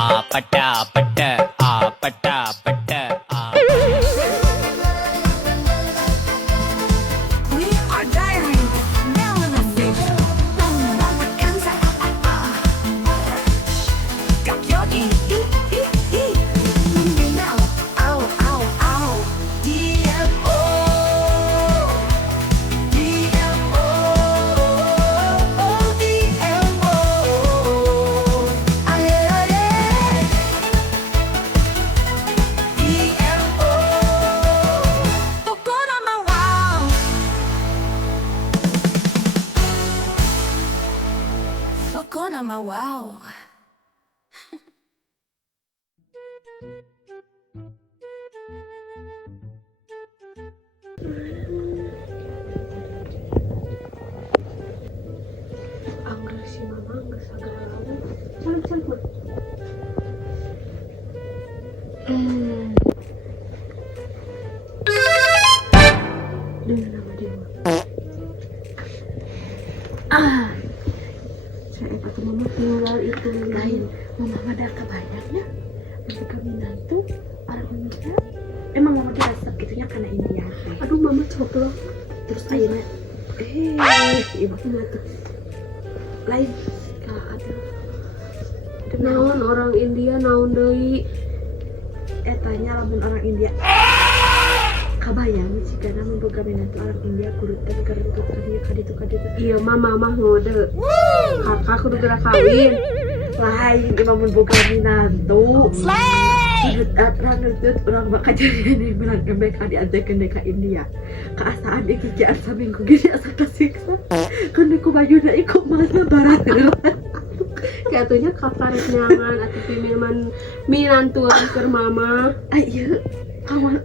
pata pata pata pata We are diary, Melanie Fisher. Mama Kansa, got your now. Ow, ow, ow. DMO, DMO, DMO. Aye, aye, DMO. Tukuna mawao. Tukuna mawao. Anggur si mama nggak sagala cari mah. Dengan nama dia mah. Saya kata mama tinggal itu lain. Mama ada kebayangnya nanti kami nanti orang India. Emang mama dirasap gitunya karena India. Aduh mama coba terus akhirnya ibu tuh lain gak ada naon orang India naon deui tanya lamun orang India kabayang jika namun boga minat orang India kudu teh kerentut kaditu iya mama mah ngode kakak kudu gerak kawin lain imamun boga minat tuh orang bakal jadi ini bilang mereka diajakin ke India keasaan iki asa minggu gini asa kasiksa kan aku baju na ikut mana barat kayaknya kaparet nyaman atau pimiman minantuan ke mama ayo kawan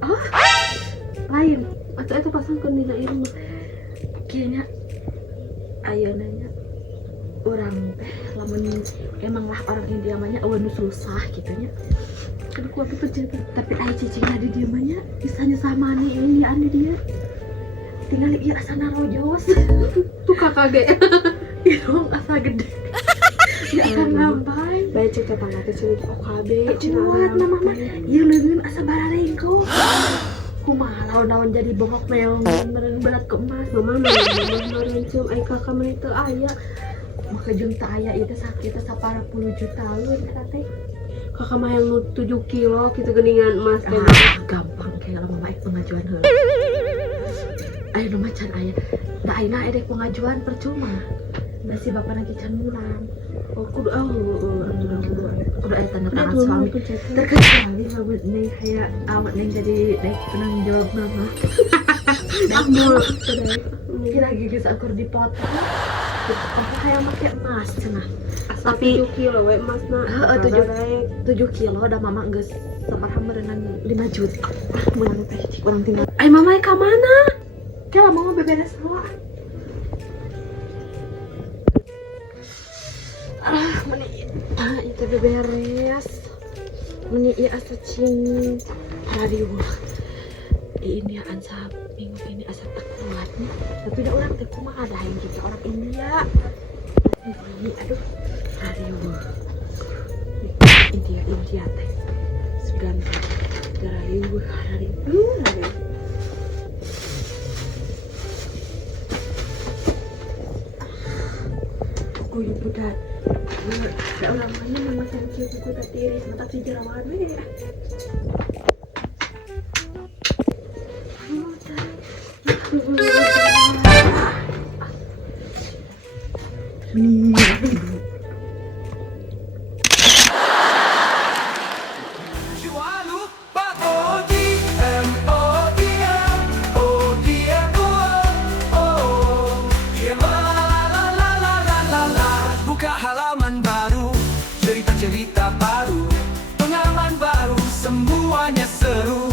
lain atau itu pasang ke nila irma kayaknya ayo nanya orang teh lamun emang lah orang India manya awan susah gitunya aduh aku pejabat tapi ayah cicing ada dia banyak bisanya sama nih ini ane dia tinggal iya asana rojos tuh kakak ge iya dong asa gede ya akan ngampai baik cek tetangga teh cerita OKB kuat mama mah iya leungeun asa bararengko kumaha lawan jadi bongkok meong meureun berat ke emas mama meureun cium ai kakak mah teu aya maka jeung teu aya ieu teh sakit teh 10 juta leun teh kakak mah yang 7 kilo gitu geningan emas gampang kayak lama baik pengajuan heula ayo nu macan aya da ayeuna edek pengajuan percuma da si bapak lagi can mulang kudu kudu aya tanda tangan suami terkecuali lamun neng kayak awak neng jadi dek penanggung jawab mama dek mulu lagi geus akur dipotong apa kayak make emas cenah tapi 7 kilo we emasna heeh 7 kilo da mama geus sabaraha meureunan 5 juta menang teh urang tinggal ai mama ka mana kela mama beberes heula meni itu beberes meni ieu asa cing radio ini ansap minggu ini asa tak kuat nih tapi da urang teh kumaha ada yang gitu orang India ini aduh radio India teh segan radio radio aku ibu dan ada orang mana mama sensitif aku tak tiris mata si jerawan we Buka halaman baru, cerita-cerita baru, pengalaman baru, semuanya seru.